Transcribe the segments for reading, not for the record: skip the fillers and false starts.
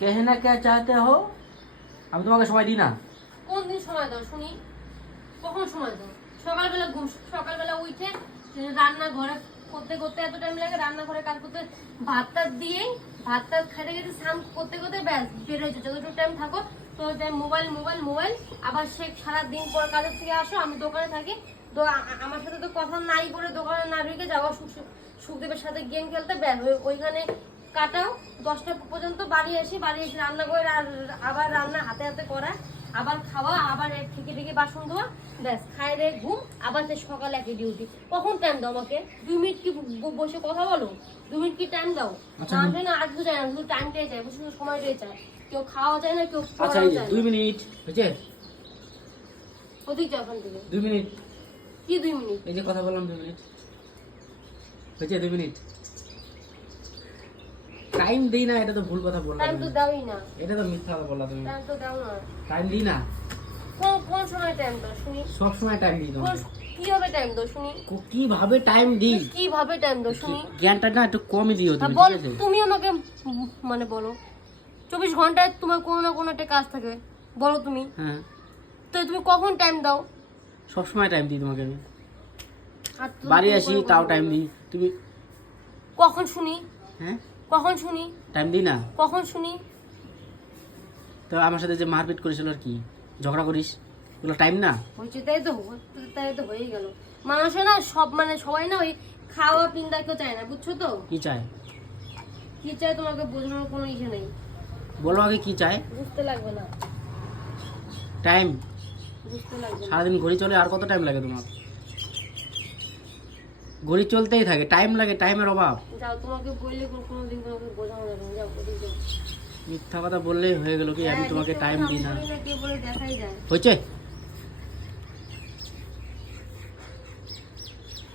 कहना क्या चाहते हो? আমি তোমাকে সময় দিই না। কোন দিন সময় দাও শুনি? কখন সময় দাও? সকালবেলা ঘুম, সকালবেলা উঠে রান্না ঘরে করতে করতে এত টাইম লাগে, রান্নাঘরে কাজ করতে ভাতটা দিয়ে ভাতটা খেতে খেতে স্নান করতে করতে ব্যাস বের হয়েছে। যতটুকু টাইম থাকো তো মোবাইল মোবাইল মোবাইল, আবার সে সারাদিন পর কাজের থেকে আসো, আমি দোকানে থাকি, তো আমার সাথে তো কথা নাই করে দোকানে না ঢুকে যাওয়া, সুখদেবের সাথে গেম খেলতে ব্যাস ওইখানে কাটাও 10টা পর্যন্ত। বাড়ি এসে রান্না করে আবার রান্না হাতে হাতে করা, আবার খাওয়া, আবার থেকে থেকে বাসন ধোয়া, ব্যাস খাই রে ঘুম, আবার সকালে একই ডিউটি। কখন টাইম দাও আমাকে? 2 মিনিট কি বসে কথা বলো? 2 মিনিট কি টাইম দাও? আসলে না আজকে যায় না, শুধু টাইমটাই যায়, শুধু সময়টাই চায়। কেউ খাওয়া যায় না, কেউ আচ্ছা এই 2 মিনিট হয়েছে? ওদিক যাও ওখান থেকে। 2 মিনিট কি 2 মিনিট? এই যে কথা বললাম 2 মিনিট হয়েছে? 2 মিনিট টাইম দেই না, এটা তো ভুল কথা বললাম। টাইম তো দাওই না, এটা তো মিথ্যা কথা বললা তুমি। টাইম তো দাও না। টাইম দিই না? কোন সময় টাইম দাও শুনি? সব সময় টাইম দিই তোমাকে। কিভাবে টাইম দাও শুনি? কিভাবে টাইম দিই? কিভাবে টাইম দাও শুনি? জ্ঞানটা না একটু কমই দিও তুমি, বল, ঠিক আছে? তুমি আমাকে মানে বলো, 24 ঘন্টায় তোমার কোনো না কোনো একটা কাজ থাকে, বলো তুমি। হ্যাঁ, তো তুমি কখন টাইম দাও? সব সময় টাইম দিই তোমাকে আমি। আর তুমি বাড়ি কোনো আসি কোনো তাও কথা টাইম বলো। দিই। তুমি কখন শুনি? হ্যাঁ কখন শুনি? টাইম দিই না? কখন শুনি? তো আমার সাথে যে মারপিট করেছিল আর কি, ঝগড়া করিস, ওগুলো টাইম না? হয়েছে তাই তো হয়েই গেল। মানুষে না সব মানে সবাই না ওই খাওয়া পিন্দা কেউ চায় না, বুঝছো তো? কি চায়? কি চায় তোমাকে বোঝানোর কোনো ইচ্ছে নেই, বলো আগে কি চায়। বুঝতে লাগবে না, টাইম। বুঝতে লাগবে না। সারাদিন ঘড়ি চলে, আর কত টাইম লাগে তোমার? ঘড়ি চলতেই থাকে, টাইম লাগে, টাইমের অভাব। যাও, তোমাকে বললে কোনোদিন তোমাকে বোঝানো যাবে না, যাও ওদিকে যাও। মিথ্যা কথা বললেই হয়ে গেল কি, আমি হ্যাঁ, তোমাকে মিথ্যে টাইম কথা দিই না? বলি কে বলে দেখাই যায়। হয়েছে?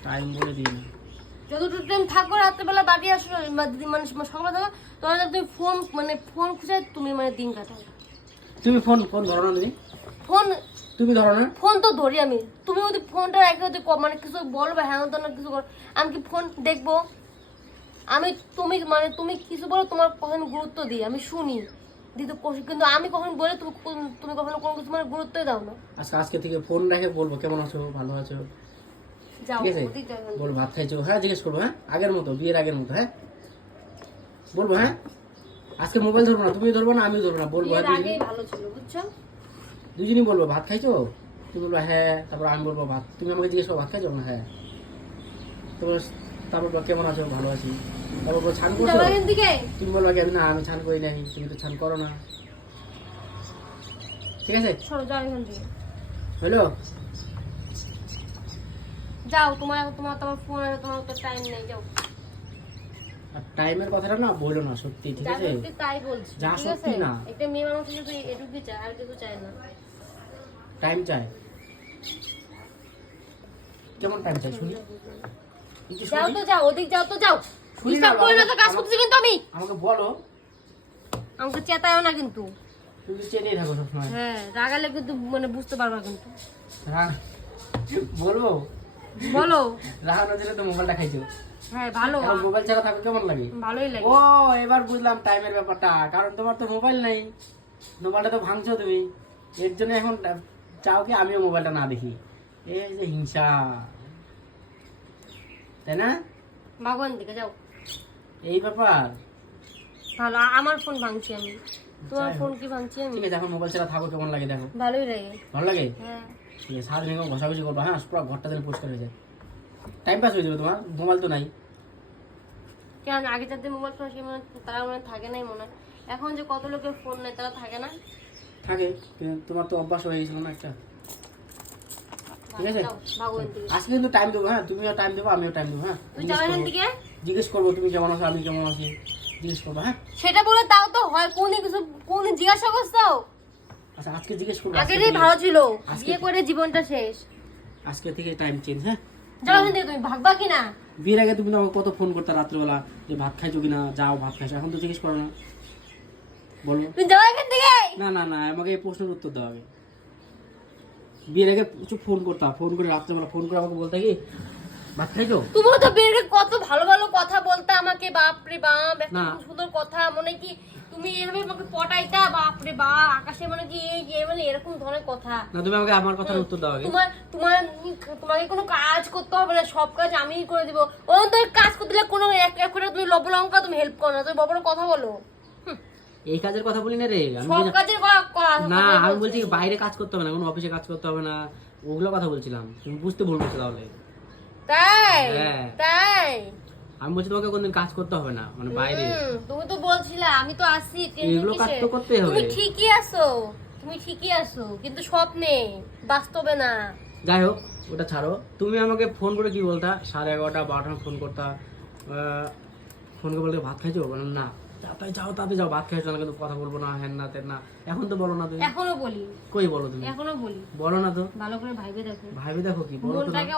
টাইম বলে দিই না। যতটুকু টাইম থাকো রাত্রেবেলা বাড়ি আসো, মানে সকালে থাকো, তোমার তুমি ফোন খুঁজে তুমি মানে দিন কাটাও। তুমি ফোন ধরো না? ফোন তুমি ধরো না? ফোন তো ধরি আমি, তুমি যদি ফোনটা রেখে যদি মানে কিছু বলবে, হ্যাঁ তো না কিছু করো, আমি কি ফোন দেখবো? তুমি কিছু বলো, তোমার কখন গুরুত্ব দিই, আমি শুনি দিতে কিন্তু আমি কখন বলে তুমি কখনো কোনো কিছু মানে গুরুত্বই দাও না। আজকে থেকে ফোন রেখে বলবো কেমন আছো, ভালো আছো, যাও ঠিক আছে? ওদিক যাও। বল ভাত খাইছো, হ্যাঁ জিজ্ঞেস করবো, হ্যাঁ আগের মতো, বিয়ের আগের মতো, হ্যাঁ বলবো। হ্যাঁ আজকে মোবাইল ধরবো না, তুমি ধরবো না, আমিও ধরবো না, বলবো। এর হ্যাঁ আগেই ভালো ছিল, বুঝছো? দুজনই বলবো ভাত খাইছো, তুমি বলবো হ্যাঁ, তারপর আমি বলবো ভাত, তুমি আমাকে জিজ্ঞেস করো ভাত খাইছো না, হ্যাঁ, তারপর বলবো কেমন আছো, ভালো আছি, তারপর বলবো ছান করছো, যাও এখান থেকে। তুমি বলবো কি আমি না, আমি ছান করি নাই, তুমি তো ছান করো না, ঠিক আছে? সরো, যাও এখান থেকে, হলো? যাও। তোমার ফোন আর তোমার তো টাইম নেই, যাও। আর টাইমের কথাটা না বলো না, সত্যি, ঠিক যা আছে? সত্যি তাই বলছি, যা ঠিক সত্যি আছে? না। একটা মেয়ে মানুষ শুধু এটুকুই চায়, আর কিছু চায় না। টাইম চাই, কেমন টাইম চাই শুনি? একটু যাও শুনি। তো, যাও ওদিক, যাও তো, যাও। শুনি না, ডিস্টার্ব করে না তো, কাজ করতেছি কিন্তু আমি। আমাকে বলো। আমাকে চেতায়ও না কিন্তু। তুমি চেনেই থাকো সবসময়। হ্যাঁ, রাগালে কিন্তু মানে বুঝতে পারবা কিন্তু। হ্যাঁ বলবো, বলো। রাহানোর জন্য তো মোবাইলটা খাইছো। হ্যাঁ, ভালো, এখন মোবাইল ছাড়া থাকো কেমন লাগে? ভালোই লাগে। ও এবার বুঝলাম টাইমের ব্যাপারটা, কারণ তোমার তো মোবাইল নেই, মোবাইলটা তো ভাঙছো তুমি, এর জন্য এখন চাও কি আমিও মোবাইলটা না দেখি। এই যে হিংসা, তাই না? ভগবান দিকে যাও। এই ব্যাপার। ভালো, আমার ফোন ভাঙছি আমি, তোমার যাই হোক। ফোন কি ভাঙছি আমি? ঠিক আছে, এখন মোবাইল ছাড়া থাকো কেমন লাগে দেখো। ভালোই লাগে। ভালো লাগে? হ্যাঁ। ঠিক আছে, সারাদিন এরকম ঘষাঘষি করবো, হ্যাঁ পুরো ঘরটা যেন পরিষ্কার হয়ে যায়, টাইম পাস হয়ে যাবে তোমার, মোবাইল তো নাই। কেন আগে যাদের মোবাইল ফোন সে তারা মনে হয় থাকে নাই মনে হয়, এখন যে কত লোকের ফোন নেই তারা থাকে না। থাকে, কিন্তু তোমার তো অভ্যাস হয়ে গেছিল না একটা, ঠিক আছে? যাও, ভগবান দিকে। আজকে কিন্তু টাইম দেবো, হ্যাঁ তুমিও টাইম দেবো, আমিও টাইম দেবো, হ্যাঁ তুই যাও এখান থেকে। জিজ্ঞেস করবো তুমি কেমন আছো, আমি কেমন আছি, জিজ্ঞেস করবো, হ্যাঁ? সেটা বলে তাও তো হয়, কোন জিজ্ঞাসা করছো? আচ্ছা আজকে জিজ্ঞেস করবো, আগেরই ভালো ছিল, আজকে- বিয়ে করে জীবনটা শেষ। আজকে থেকে টাইম চেঞ্জ, হ্যাঁ? যাও এখান থেকে, তুমি ভাগবা কিনা? বিয়ের আগে তুমি তো আমাকে কত ফোন করতে রাত্রেবেলা, যে ভাত খাইছো কিনা, যাও ভাত খাইছো, এখন তো জিজ্ঞেস করো না, বলো। তুমি যাও এখান থেকে। না না না, আমাকে এই প্রশ্নের উত্তর দাও আগে। বিয়ের আগে প্রচুর ফোন করতাম, ফোন করে রাত্রেবেলা ফোন করে আমাকে বলতে কি ভাত খাইছো। তুমি তো বের কত ভালো ভালো কথা বলতে আমাকে, বাপ রে বাপ, এত না। সুন্দর কথা, মনে কি তুমি এভাবে আমাকে পটাইতা, বাপরে বা, আকাশে মানে কি মানে এরকম ধরনের কথা। না তুমি আমাকে আমার কথার উত্তর দাও আগে। তোমাকে কোনো কাজ করতে হবে না, সব কাজ আমিই করে দিব। অন্তত কাজ করতে দিলে কোনো এক করে তুমি লবলঙ্কা তুমি হেল্প করো না, তুমি বড় বড় কথা বলো। এই কাজের কথা বলি না রে আমি, সব কাজের না আমি বলছি বাইরে কাজ করতে হবে না, কোনো অফিসে কাজ করতে হবে না, ওগুলো কথা বলছিলাম, তুমি বুঝতে ভুল করছো তাহলে। তাই হ্যাঁ। তাই আমি বলছি তোমাকে কোনদিন কাজ করতে হবে না, মানে বাইরে। তুমি তো বলছিলে আমি তো আসি, এগুলো কাজ তো করতেই হবে। তুমি ঠিকই আছো, তুমি ঠিকই আছো, কিন্তু স্বপ্নে, বাস্তবে না। যাই হোক ওটা ছাড়ো, তুমি আমাকে ফোন করে কি বলতা 11:30 12টা ফোন করতা, ফোন করে বলতে ভাত খাইছো, বললাম না, তাতে যাও ভাত খাইছো না, কিন্তু কথা বলবো না, হ্যান না তেন না, এখন তো বলো না তুমি। এখনো বলি, কই বলো তুমি, এখনো বলি, বলো না তো, ভালো করে ভাইবে দেখো, ভাবি দেখো কি বলো তো না। মনটাকে